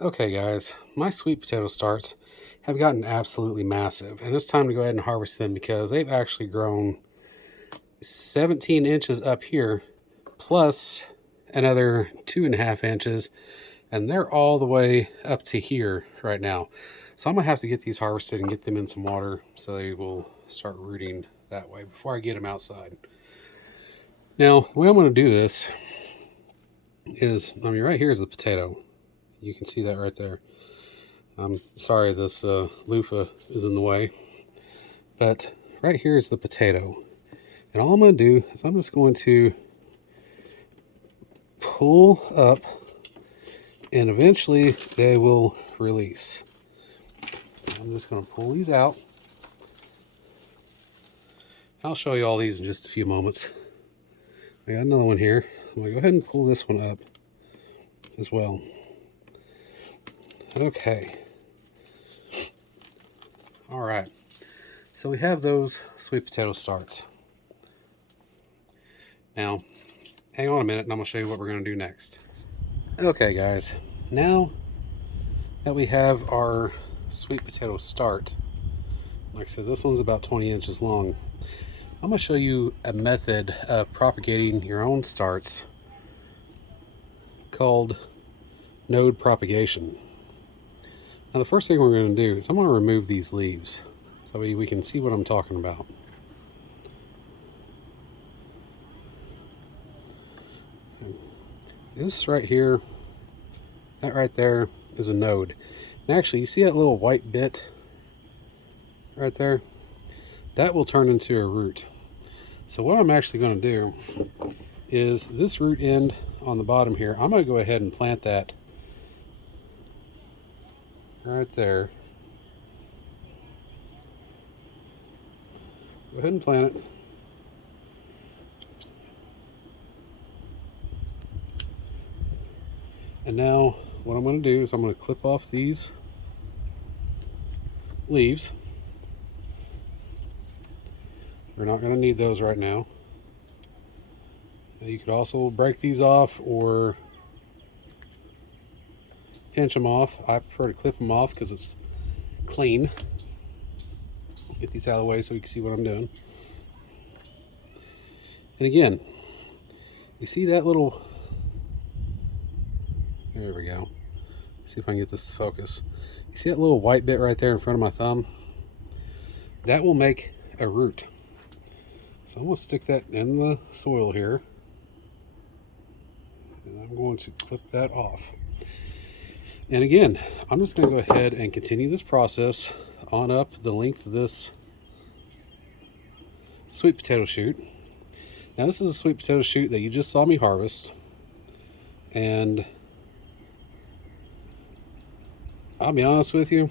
Okay, guys, my sweet potato starts have gotten absolutely massive, and it's time to go ahead and harvest them because they've actually grown 17 inches up here, plus another 2.5 inches, and they're all the way up to here right now. So I'm gonna have to get these harvested and get them in some water so they will start rooting that way before I get them outside. Now, the way I'm gonna do this is, right here is the potato. You can see that right there. I'm sorry this loofah is in the way, but right here is the potato. And all I'm going to do is I'm just going to pull up and eventually they will release. I'm just going to pull these out. I'll show you all these in just a few moments. I got another one here. I'm going to go ahead and pull this one up as well. Okay. All right. So we have those sweet potato starts. Now, hang on a minute and I'm going to show you what we're going to do next. Okay, guys. Now that we have our sweet potato start, like I said, this one's about 20 inches long. I'm going to show you a method of propagating your own starts called node propagation. Now, the first thing we're going to do is I'm going to remove these leaves so we can see what I'm talking about. This right here, that right there is a node. And actually, you see that little white bit right there? That will turn into a root. So what I'm actually going to do is this root end on the bottom here, I'm going to go ahead and plant that right there. Go ahead and plant it. And now what I'm going to do is I'm going to clip off these leaves. We're not going to need those right now. You could also break these off or pinch them off. I prefer to clip them off because it's clean. Get these out of the way so you can see what I'm doing. And again, you see that little, there we go. See if I can get this to focus. You see that little white bit right there in front of my thumb? That will make a root. So I'm going to stick that in the soil here. And I'm going to clip that off. And again, I'm just going to go ahead and continue this process on up the length of this sweet potato shoot. Now this is a sweet potato shoot that you just saw me harvest. And I'll be honest with you,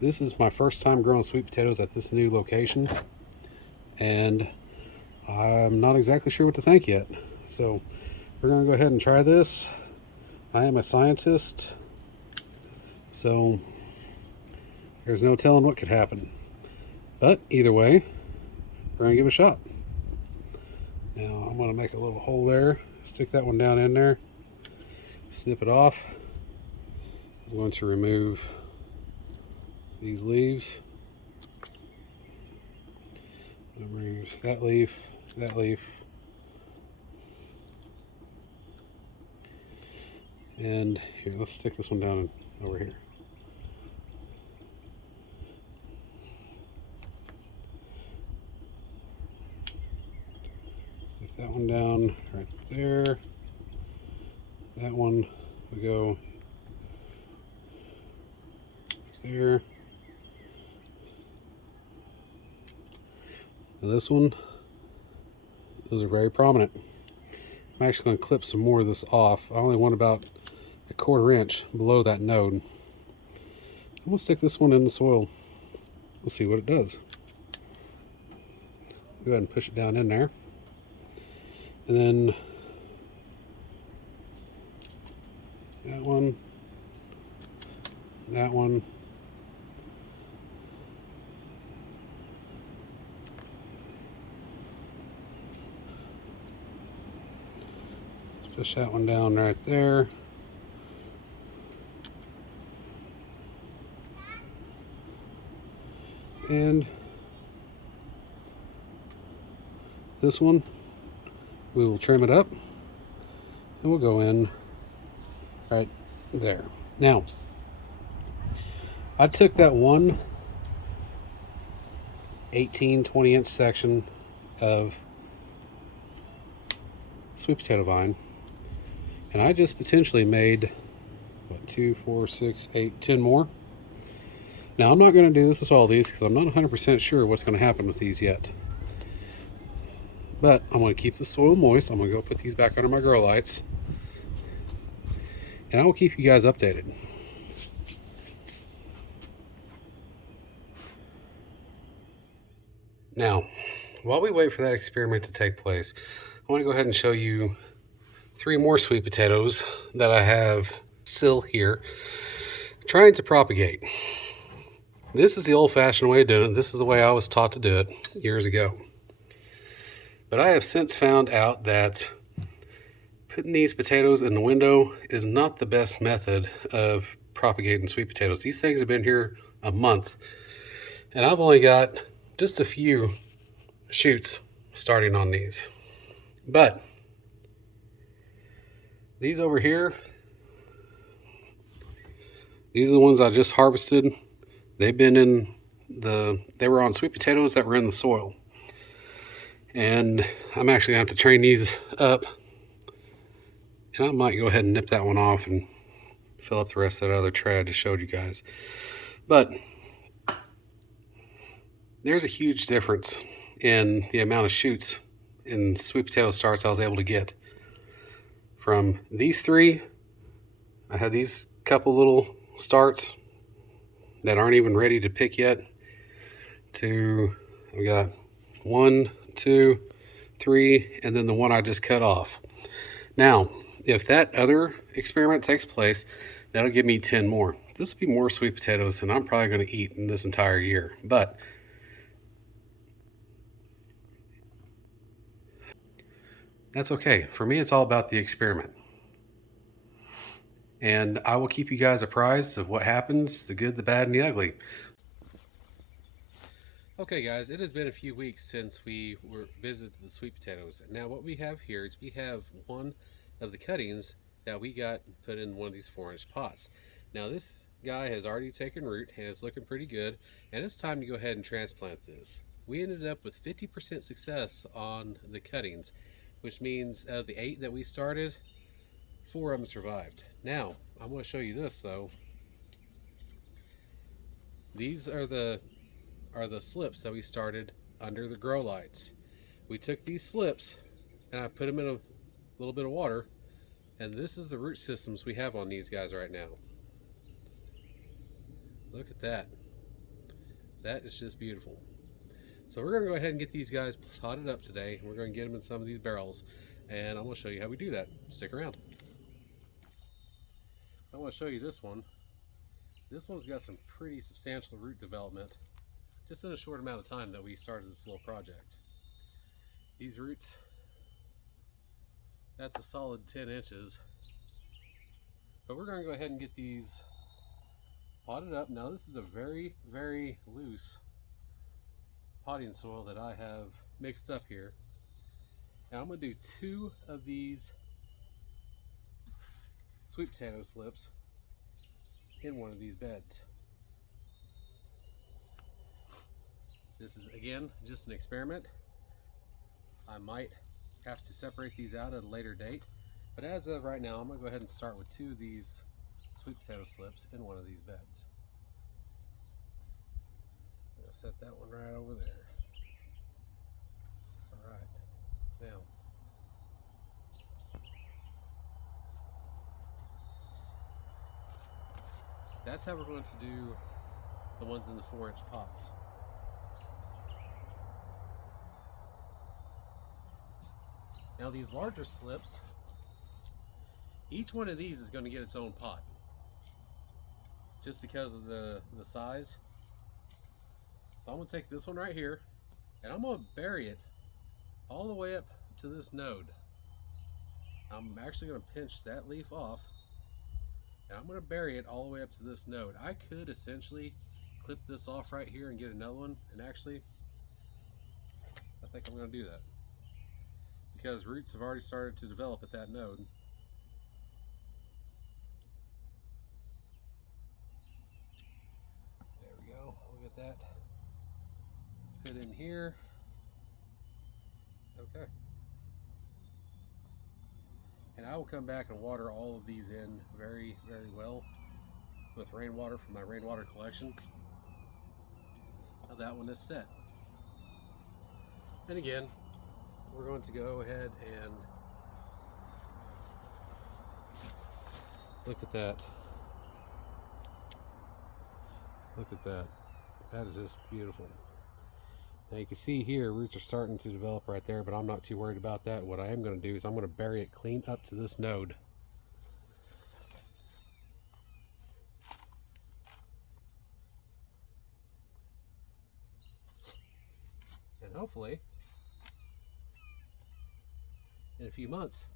this is my first time growing sweet potatoes at this new location. And I'm not exactly sure what to think yet. So we're going to go ahead and try this. I am a scientist, so there's no telling what could happen. But either way, we're going to give it a shot. Now I'm going to make a little hole there, stick that one down in there, snip it off. I'm going to remove these leaves. Remove that leaf, that leaf. And here, let's stick this one down over here. Stick that one down right there. That one will go there. Now this one, those are very prominent. I'm actually going to clip some more of this off. I only want about a 1/4 inch below that node. I'm going to stick this one in the soil. We'll see what it does. Go ahead and push it down in there. And then that one, that one. Push that one down right there. And this one, we will trim it up and we'll go in right there. Now, I took that one 18-20 inch section of sweet potato vine, and I just potentially made, what, 2, 4, 6, 8, 10 more. Now, I'm not going to do this with all these because I'm not 100% sure what's going to happen with these yet. But I'm going to keep the soil moist. I'm going to go put these back under my grow lights, and I will keep you guys updated. Now, while we wait for that experiment to take place, I want to go ahead and show you 3 more sweet potatoes that I have still here, trying to propagate. This is the old-fashioned way of doing it. This is the way I was taught to do it years ago. But I have since found out that putting these potatoes in the window is not the best method of propagating sweet potatoes. These things have been here a month, and I've only got just a few shoots starting on these. But these over here, these are the ones I just harvested. They've been in they were on sweet potatoes that were in the soil. And I'm actually going to have to train these up. And I might go ahead and nip that one off and fill up the rest of that other tray I just showed you guys. But there's a huge difference in the amount of shoots and sweet potato starts I was able to get. From these 3, I had these couple little starts that aren't even ready to pick yet, to we got 1, 2, 3, and then the one I just cut off. Now, if that other experiment takes place, that'll give me 10 more. This will be more sweet potatoes than I'm probably going to eat in this entire year. But that's okay. For me, it's all about the experiment. And I will keep you guys apprised of what happens, the good, the bad, and the ugly. Okay, guys, it has been a few weeks since we visited the sweet potatoes. Now, what we have here is we have one of the cuttings that we got put in one of these 4-inch pots. Now, this guy has already taken root and it's looking pretty good, and it's time to go ahead and transplant this. We ended up with 50% success on the cuttings, which means out of the 8 that we started, 4 of them survived. Now, I'm going to show you this though. These are the slips that we started under the grow lights. We took these slips and I put them in a little bit of water, and this is the root systems we have on these guys right now. Look at that. That is just beautiful. So we're going to go ahead and get these guys potted up today. We're going to get them in some of these barrels, and I'm going to show you how we do that. Stick around. I want to show you this one. This one's got some pretty substantial root development just in a short amount of time that we started this little project. These roots, that's a solid 10 inches. But we're going to go ahead and get these potted up. Now, this is a very, very loose potting soil that I have mixed up here. And I'm going to do 2 of these sweet potato slips in one of these beds. This is, again, just an experiment. I might have to separate these out at a later date, but as of right now, I'm going to go ahead and start with 2 of these sweet potato slips in one of these beds. I'm going to set that one right over there. All right, now that's how we're going to do the ones in the 4-inch pots. Now, these larger slips, each one of these is going to get its own pot, just because of the size. So I'm going to take this one right here, and I'm going to bury it all the way up to this node. I'm actually going to pinch that leaf off, and I'm going to bury it all the way up to this node. I could essentially clip this off right here and get another one. And actually, I think I'm going to do that because roots have already started to develop at that node. There we go. We'll get that put in here. Okay. And I will come back and water all of these in very, very well with rainwater from my rainwater collection. Now that one is set. And again, we're going to go ahead and look at that. Look at that. That is just beautiful. Now you can see here, roots are starting to develop right there, but I'm not too worried about that. What I am going to do is I'm going to bury it clean up to this node. And hopefully, in a few months,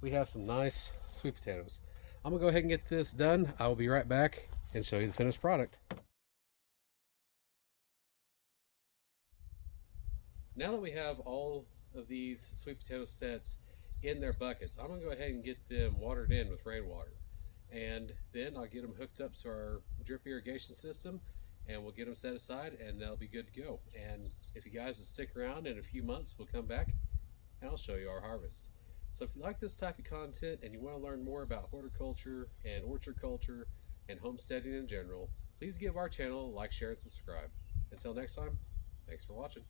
we have some nice sweet potatoes. I'm going to go ahead and get this done. I will be right back and show you the finished product. Now that we have all of these sweet potato sets in their buckets, I'm going to go ahead and get them watered in with rainwater. And then I'll get them hooked up to our drip irrigation system, and we'll get them set aside, and they'll be good to go. And if you guys will stick around, in a few months we'll come back and I'll show you our harvest. So if you like this type of content and you want to learn more about horticulture and orchard culture and homesteading in general, please give our channel a like, share, and subscribe. Until next time, thanks for watching.